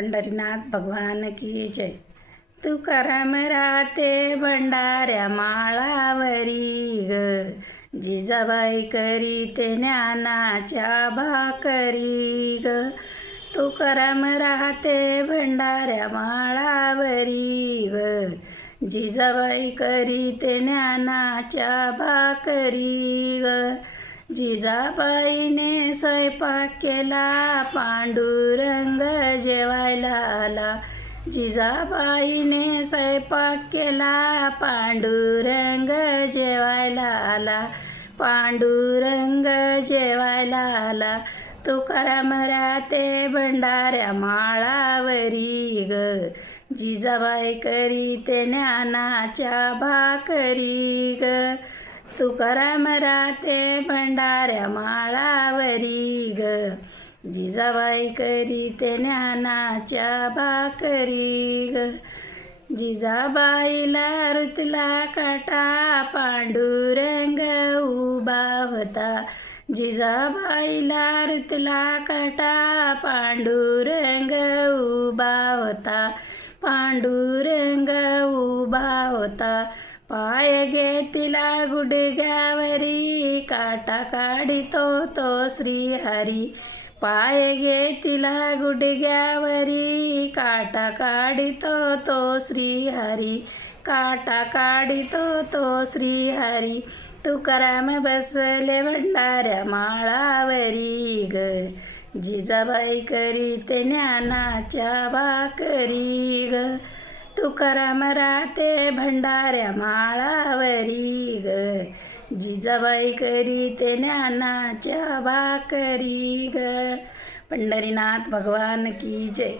पंढरीनाथ भगवान की जय. तुकाराम राहते भंडाऱ्या माळावरी ग, जिजाबाई करीते ज्ञानाच्या भाकरी ग. तुकाराम राहते भंडाऱ्या माळावरी ग, जिजाबाई करीते ज्ञानाच्या भाकरी ग. जिजाबाईने स्वयंपाक केला, पांडुरंग जेवायला आला. जिजाबाईने स्वयंपाक केला, पांडुरंग जेवायला आला. पांडुरंग जेवायला आला. तुकाराम राहते भंडाऱ्या माळावरी ग, जिजाबाई करीते ज्ञानाच्या भाकरी ग. तुकाराम राहते भंडाऱ्या माळावरी ग, जिजाबाई करीते ज्ञानाच्या भाकरी ग. जिजाबाईला रुतला काटा, पांडुरंग उभा होता. जिजाबाईला रुतला काटा, पांडुरंग उभा होता. पांडुरंग उभा होता. पाय घेतिला गुडघ्यावरी, काटा काढितो तो श्रीहरी. पाय घेतिला गुडघ्यावरी, काटा काढितो तो श्रीहरी. काटा काढितो तो श्रीहरी. तुकाराम बसले भंडाऱ्या माळावरी ग, जिजाबाई करीते ज्ञानाच्या भाकरी ग. तुकाराम राहते भंडाऱ्या माळावरी ग, जिजाबाई करीते ज्ञानाच्या भाकरी ग. पंढरीनाथ भगवान की जय.